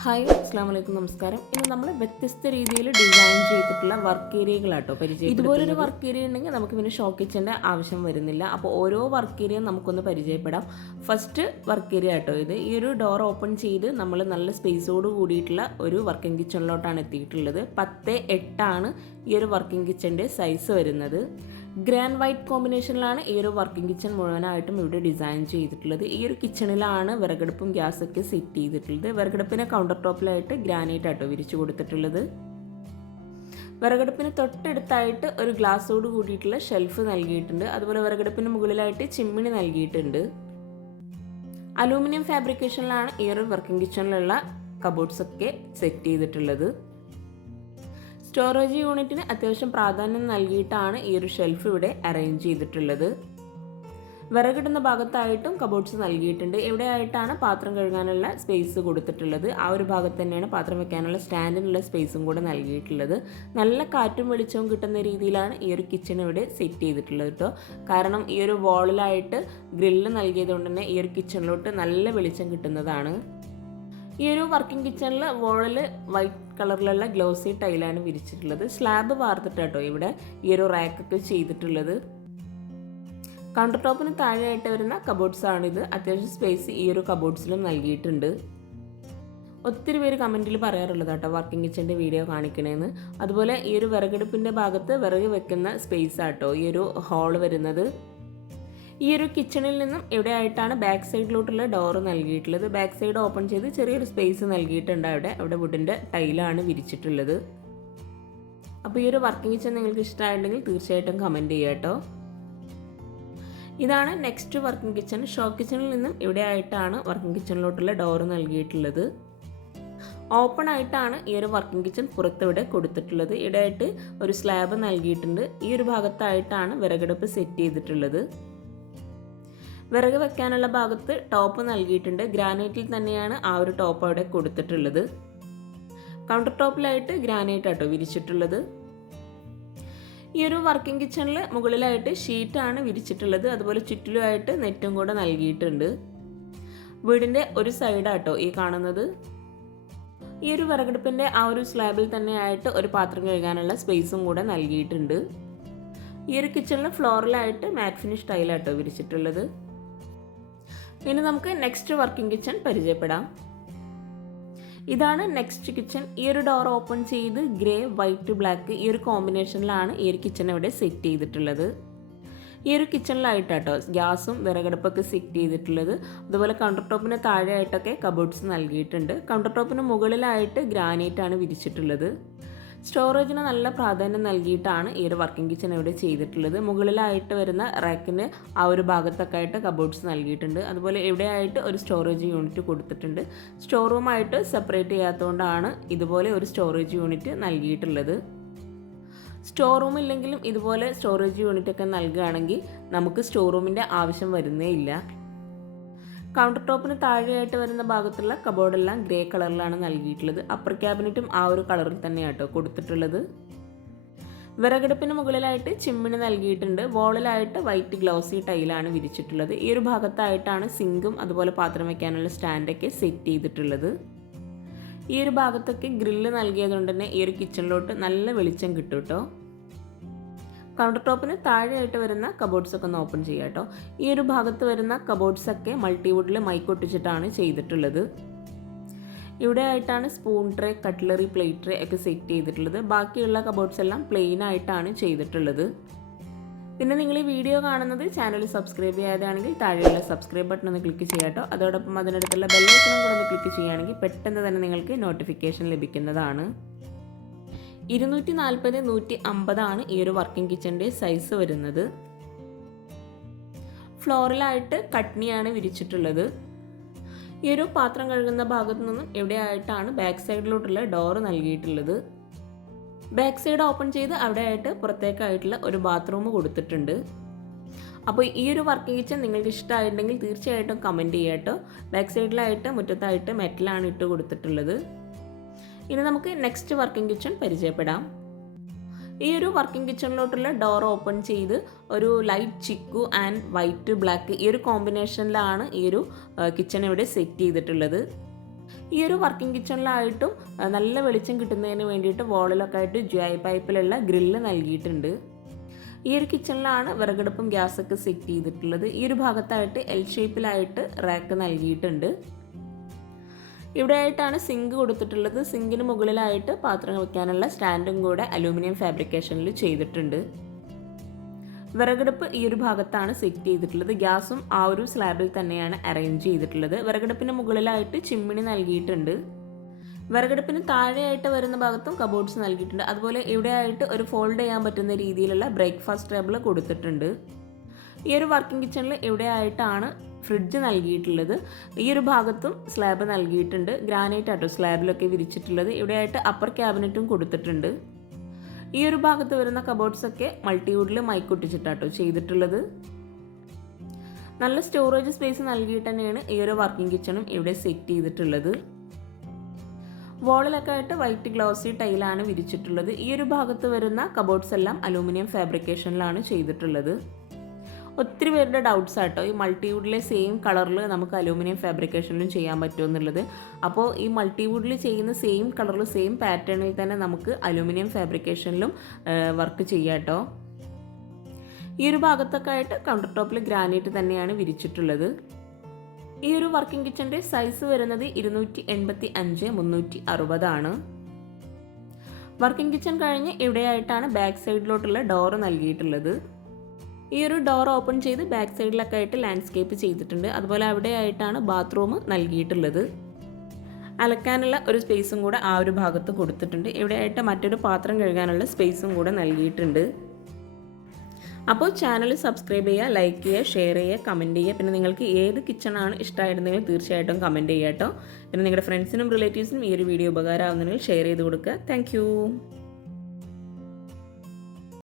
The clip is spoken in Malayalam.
ഹായ് അസ്സാം വലൈക്കും നമസ്കാരം. ഇന്ന് നമ്മൾ വ്യത്യസ്ത രീതിയിൽ ഡിസൈൻ ചെയ്തിട്ടുള്ള വർക്ക് ഏരിയകളാട്ടോ പരിചയം ഇതുപോലൊരു വർക്ക് ഏരിയ ഉണ്ടെങ്കിൽ നമുക്ക് പിന്നെ ഷോ കിച്ചന്റെ ആവശ്യം വരുന്നില്ല. അപ്പോൾ ഓരോ വർക്ക് ഏരിയയും നമുക്കൊന്ന് പരിചയപ്പെടാം. ഫസ്റ്റ് വർക്ക് ഏരിയ ആട്ടോ ഇത്. ഈ ഒരു ഡോർ ഓപ്പൺ ചെയ്ത് നമ്മൾ നല്ല സ്പേസോട് കൂടിയിട്ടുള്ള ഒരു വർക്കിംഗ് കിച്ചണിലോട്ടാണ് എത്തിയിട്ടുള്ളത്. പത്ത് എട്ടാണ് ഈ ഒരു വർക്കിംഗ് കിച്ചന്റെ സൈസ് വരുന്നത്. ഗ്രാൻഡ് വൈറ്റ് കോമ്പിനേഷനിലാണ് ഈ ഒരു വർക്കിംഗ് കിച്ചൺ മുഴുവനായിട്ടും ഇവിടെ ഡിസൈൻ ചെയ്തിട്ടുള്ളത്. ഈ ഒരു കിച്ചണിലാണ് വിറകടുപ്പും ഗ്യാസൊക്കെ സെറ്റ് ചെയ്തിട്ടുള്ളത്. വിറകടുപ്പിനെ കൗണ്ടർ ടോപ്പിലായിട്ട് ഗ്രാനൈറ്റ് ആട്ടോ വിരിച്ചു കൊടുത്തിട്ടുള്ളത്. വിറകടുപ്പിന് തൊട്ടടുത്തായിട്ട് ഒരു ഗ്ലാസ്സോട് കൂടിയിട്ടുള്ള ഷെൽഫ് നൽകിയിട്ടുണ്ട്. അതുപോലെ വിറകടുപ്പിന് മുകളിലായിട്ട് ചിമ്മിണി നൽകിയിട്ടുണ്ട്. അലൂമിനിയം ഫാബ്രിക്കേഷനിലാണ് ഈ ഒരു വർക്കിംഗ് കിച്ചണിലുള്ള കബോർഡ്സ് ഒക്കെ സെറ്റ് ചെയ്തിട്ടുള്ളത്. സ്റ്റോറേജ് യൂണിറ്റിന് അത്യാവശ്യം പ്രാധാന്യം നൽകിയിട്ടാണ് ഈ ഒരു ഷെൽഫ് ഇവിടെ അറേഞ്ച് ചെയ്തിട്ടുള്ളത്. വിറകിടുന്ന ഭാഗത്തായിട്ടും കബോർഡ്സ് നൽകിയിട്ടുണ്ട്. എവിടെയായിട്ടാണ് പാത്രം കഴുകാനുള്ള സ്പേസ് കൊടുത്തിട്ടുള്ളത്. ആ ഒരു ഭാഗത്ത് തന്നെയാണ് പാത്രം വെക്കാനുള്ള സ്റ്റാൻഡിനുള്ള സ്പേസും കൂടെ നൽകിയിട്ടുള്ളത്. നല്ല കാറ്റും വെളിച്ചവും കിട്ടുന്ന രീതിയിലാണ് ഈ ഒരു കിച്ചൺ ഇവിടെ സെറ്റ് ചെയ്തിട്ടുള്ളത് കേട്ടോ കാരണം ഈ ഒരു വാളിലായിട്ട് ഗ്രില്ല് നൽകിയതുകൊണ്ട് തന്നെ ഈ ഒരു കിച്ചണിലോട്ട് നല്ല വെളിച്ചം കിട്ടുന്നതാണ്. ഈ ഒരു വർക്കിംഗ് കിച്ചണിൽ വോളിൽ വൈറ്റ് കളറിലുള്ള ഗ്ലോസി ടൈലാണ് വിരിച്ചിട്ടുള്ളത്. സ്ലാബ് വാർത്തിട്ടാട്ടോ ഇവിടെ ഈ ഒരു റാക്കൊക്കെ ചെയ്തിട്ടുള്ളത്. കൗണ്ടർ ടോപ്പിന് താഴെയായിട്ട് വരുന്ന കബോർഡ്സ് ഇത് അത്യാവശ്യം സ്പേസ് ഈ ഒരു കബോർഡ്സിലും നൽകിയിട്ടുണ്ട്. ഒത്തിരി പേര് കമന്റിൽ പറയാറുള്ളത് കേട്ടോ വർക്കിംഗ് കിച്ചന്റെ വീഡിയോ കാണിക്കണേന്ന്. അതുപോലെ ഈ ഒരു വിറകെടുപ്പിന്റെ ഭാഗത്ത് വിറക് വെക്കുന്ന സ്പേസ് ആട്ടോ ഈ ഒരു ഹാൾ വരുന്നത്. ഈ ഒരു കിച്ചണിൽ നിന്നും ഇവിടെയായിട്ടാണ് ബാക്ക് സൈഡിലോട്ടുള്ള ഡോറ് നൽകിയിട്ടുള്ളത്. ബാക്ക് സൈഡ് ഓപ്പൺ ചെയ്ത് ചെറിയൊരു സ്പേസ് നൽകിയിട്ടുണ്ട് അവിടെ. അവിടെ വുഡിന്റെ ടൈലാണ് വിരിച്ചിട്ടുള്ളത്. അപ്പോൾ ഈ ഒരു വർക്കിംഗ് കിച്ചൺ നിങ്ങൾക്ക് ഇഷ്ടമായിട്ടുണ്ടെങ്കിൽ തീർച്ചയായിട്ടും കമന്റ് ചെയ്യുക കേട്ടോ. ഇതാണ് നെക്സ്റ്റ് വർക്കിംഗ് കിച്ചൺ ഷോ കിച്ചണിൽ നിന്നും ഇവിടെയായിട്ടാണ് വർക്കിംഗ് കിച്ചണിലോട്ടുള്ള ഡോറ് നൽകിയിട്ടുള്ളത്. ഓപ്പൺ ആയിട്ടാണ് ഈ ഒരു വർക്കിംഗ് കിച്ചൺ പുറത്തിവിടെ കൊടുത്തിട്ടുള്ളത്. ഇടയായിട്ട് ഒരു സ്ലാബ് നൽകിയിട്ടുണ്ട്. ഈ ഒരു ഭാഗത്തായിട്ടാണ് വിറകടുപ്പ് സെറ്റ് ചെയ്തിട്ടുള്ളത്. വിറക് വെക്കാനുള്ള ഭാഗത്ത് ടോപ്പ് നൽകിയിട്ടുണ്ട്. ഗ്രാനൈറ്റിൽ തന്നെയാണ് ആ ഒരു ടോപ്പ് അവിടെ കൊടുത്തിട്ടുള്ളത്. കൗണ്ടർ ടോപ്പിലായിട്ട് ഗ്രാനൈറ്റ് ആട്ടോ വിരിച്ചിട്ടുള്ളത്. ഈ ഒരു വർക്കിംഗ് കിച്ചണിൽ മുകളിലായിട്ട് ഷീറ്റാണ് വിരിച്ചിട്ടുള്ളത്. അതുപോലെ ചുറ്റിലുമായിട്ട് നെറ്റും കൂടെ നൽകിയിട്ടുണ്ട്. വീടിന്റെ ഒരു സൈഡാട്ടോ ഈ കാണുന്നത്. ഈ ഒരു വിറകടുപ്പിന്റെ ആ ഒരു സ്ലാബിൽ തന്നെ ആയിട്ട് ഒരു പാത്രം കഴുകാനുള്ള സ്പേസും കൂടെ നൽകിയിട്ടുണ്ട്. ഈ ഒരു കിച്ചണിൽ ഫ്ലോറിലായിട്ട് മാറ്റ് ഫിനിഷ് ടൈലാട്ടോ വിരിച്ചിട്ടുള്ളത്. ഇനി നമുക്ക് നെക്സ്റ്റ് വർക്കിംഗ് കിച്ചൺ പരിചയപ്പെടാം. ഇതാണ് നെക്സ്റ്റ് കിച്ചൺ ഈ ഒരു ഡോർ ഓപ്പൺ ചെയ്ത് ഗ്രേ വൈറ്റ് ബ്ലാക്ക് ഈ ഒരു കോമ്പിനേഷനിലാണ് ഈ ഒരു കിച്ചൺ ഇവിടെ സെറ്റ് ചെയ്തിട്ടുള്ളത്. ഈ ഒരു കിച്ചണിലായിട്ടാട്ടോ ഗ്യാസും വിറകടുപ്പൊക്കെ സെറ്റ് ചെയ്തിട്ടുള്ളത്. അതുപോലെ കൗണ്ടർ ടോപ്പിന് താഴെയായിട്ടൊക്കെ കബോർഡ്സ് നൽകിയിട്ടുണ്ട്. കൗണ്ടർ ടോപ്പിന് മുകളിലായിട്ട് ഗ്രാനൈറ്റ് ആണ് വിരിച്ചിട്ടുള്ളത്. സ്റ്റോറേജിന് നല്ല പ്രാധാന്യം നൽകിയിട്ടാണ് ഈ ഒരു വർക്കിംഗ് കിച്ചൺ ഇവിടെ ചെയ്തിട്ടുള്ളത്. മുകളിലായിട്ട് വരുന്ന റാക്കിന്റെ ആ ഒരു ഭാഗത്തൊക്കെ ആയിട്ട് കബോർഡ്സ് നൽകിയിട്ടുണ്ട്. അതുപോലെ എവിടെയായിട്ട് ഒരു സ്റ്റോറേജ് യൂണിറ്റ് കൊടുത്തിട്ടുണ്ട്. സ്റ്റോർ റൂമായിട്ട് സെപ്പറേറ്റ് ചെയ്യാത്തതുകൊണ്ടാണ് ഇതുപോലെ ഒരു സ്റ്റോറേജ് യൂണിറ്റ് നൽകിയിട്ടുള്ളത്. സ്റ്റോർ റൂം ഇല്ലെങ്കിലും ഇതുപോലെ സ്റ്റോറേജ് യൂണിറ്റ് ഒക്കെ നൽകുകയാണെങ്കിൽ നമുക്ക് സ്റ്റോർ റൂമിന്റെ ആവശ്യം വരുന്നേ ഇല്ല. കൗണ്ടർ ടോപ്പിന് താഴെയായിട്ട് വരുന്ന ഭാഗത്തുള്ള കബോർഡെല്ലാം ഗ്രേ കളറിലാണ് നൽകിയിട്ടുള്ളത്. അപ്പർ ക്യാബിനറ്റും ആ ഒരു കളറിൽ തന്നെയാണ് കേട്ടോ കൊടുത്തിട്ടുള്ളത്. വിറകടുപ്പിന് മുകളിലായിട്ട് ചിമ്മിണി നൽകിയിട്ടുണ്ട്. വോളിലായിട്ട് വൈറ്റ് ഗ്ലൗസി ടൈലാണ് വിരിച്ചിട്ടുള്ളത്. ഈ ഒരു ഭാഗത്തായിട്ടാണ് സിങ്കും അതുപോലെ പാത്രം വയ്ക്കാനുള്ള സ്റ്റാൻഡൊക്കെ സെറ്റ് ചെയ്തിട്ടുള്ളത്. ഈ ഒരു ഭാഗത്തൊക്കെ ഗ്രില്ല് നൽകിയതുകൊണ്ട് തന്നെ ഈ ഒരു കിച്ചണിലോട്ട് നല്ല വെളിച്ചം കിട്ടും കേട്ടോ കൗണ്ടർ ടോപ്പിന് താഴെയായിട്ട് വരുന്ന കബോർഡ്സ് ഒക്കെ ഒന്ന് ഓപ്പൺ ചെയ്യാം കേട്ടോ. ഈ ഒരു ഭാഗത്ത് വരുന്ന കബോർഡ്സ് ഒക്കെ മൾട്ടിവുഡിൽ മൈക്കൊട്ടിച്ചിട്ടാണ് ചെയ്തിട്ടുള്ളത്. ഇവിടെ ആയിട്ടാണ് spoon tray cutlery plate tray ഒക്കെ സെറ്റ് ചെയ്തിട്ടുള്ളത്. ബാക്കിയുള്ള കബോർഡ്സ് എല്ലാം പ്ലെയിൻ ആയിട്ടാണ് ചെയ്തിട്ടുള്ളത്. പിന്നെ നിങ്ങൾ ഈ വീഡിയോ കാണുന്നത് ചാനൽ സബ്സ്ക്രൈബ് ചെയ്യാതെയാണെങ്കിൽ താഴെയുള്ള സബ്സ്ക്രൈബ് ബട്ടൺ ഒന്ന് ക്ലിക്ക് ചെയ്യാം കേട്ടോ. അതോടൊപ്പം അതിനടുത്തുള്ള ബെല്ലൈക്കണും കൂടെ ഒന്ന് ക്ലിക്ക് ചെയ്യുകയാണെങ്കിൽ പെട്ടെന്ന് തന്നെ നിങ്ങൾക്ക് നോട്ടിഫിക്കേഷൻ ലഭിക്കുന്നതാണ്. ഇരുന്നൂറ്റി നാൽപ്പത് നൂറ്റി അമ്പതാണ് ഈ ഒരു വർക്കിംഗ് കിച്ചന്റെ സൈസ് വരുന്നത്. ഫ്ലോറിലായിട്ട് കട്നിയാണ് വിരിച്ചിട്ടുള്ളത്. ഈ ഒരു പാത്രം കഴുകുന്ന ഭാഗത്തു നിന്നും എവിടെയായിട്ടാണ് ബാക്ക് സൈഡിലോട്ടുള്ള ഡോർ നൽകിയിട്ടുള്ളത്. ബാക്ക് സൈഡ് ഓപ്പൺ ചെയ്ത് അവിടെ ആയിട്ട് പുറത്തേക്കായിട്ടുള്ള ഒരു ബാത്റൂം കൊടുത്തിട്ടുണ്ട്. അപ്പോൾ ഈ ഒരു വർക്കിംഗ് കിച്ചൺ നിങ്ങൾക്ക് ഇഷ്ടമായിട്ടുണ്ടെങ്കിൽ തീർച്ചയായിട്ടും കമന്റ് ചെയ്യാട്ടോ. ബാക്ക് സൈഡിലായിട്ട് മുറ്റത്തായിട്ട് മെറ്റലാണ് ഇട്ട് കൊടുത്തിട്ടുള്ളത്. ഇനി നമുക്ക് നെക്സ്റ്റ് വർക്കിംഗ് കിച്ചൺ പരിചയപ്പെടാം. ഈ ഒരു വർക്കിംഗ് കിച്ചണിലോട്ടുള്ള ഡോർ ഓപ്പൺ ചെയ്ത് ഒരു light chikoo and white black ഈ ഒരു കോമ്പിനേഷനിലാണ് ഈ ഒരു കിച്ചൺ ഇവിടെ സെറ്റ് ചെയ്തിട്ടുള്ളത്. ഈ ഒരു വർക്കിംഗ് കിച്ചണിലായിട്ടും നല്ല വെളിച്ചം കിട്ടുന്നതിന് വേണ്ടിയിട്ട് വോളിലൊക്കെ ആയിട്ട് ജ്വൈ പൈപ്പിലുള്ള ഗ്രില്ല് നൽകിയിട്ടുണ്ട്. ഈ ഒരു കിച്ചണിലാണ് വിറകടുപ്പും ഗ്യാസൊക്കെ സെറ്റ് ചെയ്തിട്ടുള്ളത്. ഈ ഒരു ഭാഗത്തായിട്ട് എൽ ഷേപ്പിലായിട്ട് റാക്ക് നൽകിയിട്ടുണ്ട്. ഇവിടെ ആയിട്ടാണ് സിങ്ക് കൊടുത്തിട്ടുള്ളത് സിങ്കിന് മുകളിലായിട്ട് പാത്രം വെക്കാനുള്ള സ്റ്റാൻഡും കൂടെ അലൂമിനിയം ഫാബ്രിക്കേഷനിൽ ചെയ്തിട്ടുണ്ട്. വിറകടുപ്പ് ഈ ഒരു ഭാഗത്താണ് സെറ്റ് ചെയ്തിട്ടുള്ളത്. ഗ്യാസും ആ ഒരു സ്ലാബിൽ തന്നെയാണ് അറേഞ്ച് ചെയ്തിട്ടുള്ളത്. വിറകടുപ്പിന് മുകളിലായിട്ട് ചിമ്മിണി നൽകിയിട്ടുണ്ട്. വിറകടുപ്പിന് താഴെയായിട്ട് വരുന്ന ഭാഗത്തും കബോർഡ്സ് നൽകിയിട്ടുണ്ട്. അതുപോലെ ഇവിടെയായിട്ട് ഒരു ഫോൾഡ് ചെയ്യാൻ പറ്റുന്ന രീതിയിലുള്ള ബ്രേക്ക്ഫാസ്റ്റ് ടേബിൾ കൊടുത്തിട്ടുണ്ട്. ഈ ഒരു വർക്കിംഗ് കിച്ചണിൽ ഇവിടെയായിട്ടാണ് ഫ്രിഡ്ജ് നൽകിയിട്ടുള്ളത്. ഈ ഒരു ഭാഗത്തും സ്ലാബ് നൽകിയിട്ടുണ്ട്. ഗ്രാനൈറ്റ് ആട്ടോ സ്ലാബിലൊക്കെ വിരിച്ചിട്ടുള്ളത്. ഇവിടെയായിട്ട് അപ്പർ ക്യാബിനറ്റും കൊടുത്തിട്ടുണ്ട്. ഈ ഒരു ഭാഗത്ത് വരുന്ന കബോർഡ്സ് ഒക്കെ മൾട്ടിവുഡിൽ മൈക്കൊട്ടിച്ചിട്ടാട്ടോ ചെയ്തിട്ടുള്ളത്. നല്ല സ്റ്റോറേജ് സ്പേസ് നൽകിയിട്ട് തന്നെയാണ് ഈ ഒരു വർക്കിംഗ് കിച്ചണും ഇവിടെ സെറ്റ് ചെയ്തിട്ടുള്ളത്. വോളിലൊക്കെ ആയിട്ട് വൈറ്റ് ഗ്ലോസി ടൈലാണ് വിരിച്ചിട്ടുള്ളത്. ഈ ഒരു ഭാഗത്ത് വരുന്ന കബോർഡ്സ് എല്ലാം അലൂമിനിയം ഫാബ്രിക്കേഷനിലാണ് ചെയ്തിട്ടുള്ളത്. ഒത്തിരി പേരുടെ ഡൗട്ട്സ് ആട്ടോ. ഈ മൾട്ടിവുഡിലെ സെയിം കളറിൽ നമുക്ക് അലൂമിനിയം ഫാബ്രിക്കേഷനിലും ചെയ്യാൻ പറ്റുമോ എന്നുള്ളത് അപ്പോൾ ഈ മൾട്ടിവുഡിൽ ചെയ്യുന്ന സെയിം കളറിൽ സെയിം പാറ്റേണിൽ തന്നെ നമുക്ക് അലൂമിനിയം ഫാബ്രിക്കേഷനിലും വർക്ക് ചെയ്യാട്ടോ ഈ ഒരു ഭാഗത്തൊക്കെ ആയിട്ട് കൗണ്ടർ ടോപ്പിൽ ഗ്രാനൈറ്റ് തന്നെയാണ് വിരിച്ചിട്ടുള്ളത്. ഈ ഒരു വർക്കിംഗ് കിച്ചന്റെ സൈസ് വരുന്നത് ഇരുന്നൂറ്റി എൺപത്തി അഞ്ച് മുന്നൂറ്റി അറുപതാണ് വർക്കിംഗ് കിച്ചൺ കഴിഞ്ഞ് ഇവിടെയായിട്ടാണ് ബാക്ക് സൈഡിലോട്ടുള്ള ഡോറ് നൽകിയിട്ടുള്ളത്. ഈ ഒരു ഡോർ ഓപ്പൺ ചെയ്ത് ബാക്ക് സൈഡിലൊക്കെ ആയിട്ട് ലാൻഡ്സ്കേപ്പ് ചെയ്തിട്ടുണ്ട്. അതുപോലെ അവിടെ ആയിട്ടാണ് ബാത്റൂം നൽകിയിട്ടുള്ളത്. അലക്കാനുള്ള ഒരു സ്പേസും കൂടെ ആ ഒരു ഭാഗത്ത് കൊടുത്തിട്ടുണ്ട്. ഇവിടെയായിട്ട് മറ്റൊരു പാത്രം കഴുകാനുള്ള സ്പേസും കൂടെ നൽകിയിട്ടുണ്ട്. അപ്പോൾ ചാനൽ സബ്സ്ക്രൈബ് ചെയ്യുക ലൈക്ക് ചെയ്യുക ഷെയർ ചെയ്യുക കമന്റ് ചെയ്യുക. പിന്നെ നിങ്ങൾക്ക് ഏത് കിച്ചണാണ് ഇഷ്ടമായിരുന്നെങ്കിൽ തീർച്ചയായിട്ടും കമന്റ് ചെയ്യുക കേട്ടോ. പിന്നെ നിങ്ങളുടെ ഫ്രണ്ട്സിനും റിലേറ്റീവ്സിനും ഈ ഒരു വീഡിയോ ഉപകാരമാകുന്നെങ്കിൽ ഷെയർ ചെയ്ത് കൊടുക്കുക. താങ്ക്